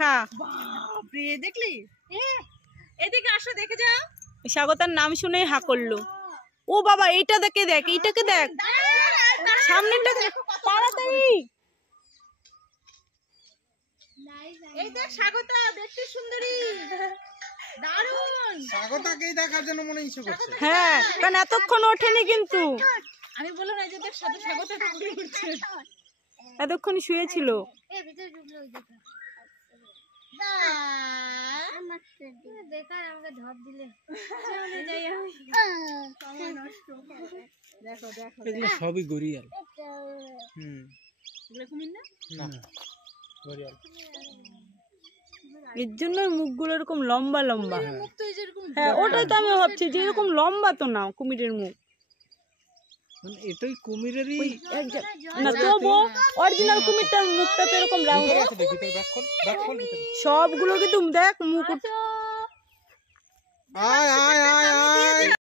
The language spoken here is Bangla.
খা। বাপরে দেখলি, এদিকে আসো দেখে যাও। স্বাগতার নাম শুনেই হা করলো। ও বাবা, এইটা দেখে দেখ, এইটাকে দেখ, সামনেটা দেখ তাড়াতাড়ি। এই দেখ স্বাগতা, দেখতে সুন্দরী, দারুণ। স্বাগতাকেই দেখার জন্য মনে ইচ্ছে করছে। হ্যাঁ, কারণ এতক্ষণ ওঠেনি কিন্তু, আমি বললাম না যে দেখ সাথে স্বাগতা উঠছে, এতক্ষণ শুয়েছিল। এগুলো সবই গরিয়াল। না গরিয়াল। এর জন্য মুখগুলো এরকম লম্বা লম্বা। মুখ তো এই যেরকম। হ্যাঁ, ওটাই তো আমি ভাবছি যে এরকম লম্বা তো না কুমিরের মুখ। এটাই কুমিরেরই না তবু অরিজিনাল কুমিরটার মুখটা তো এরকম রাউন্ড। সবগুলো সবগুলো কিন্তু দেখ মুখ। আয় আয়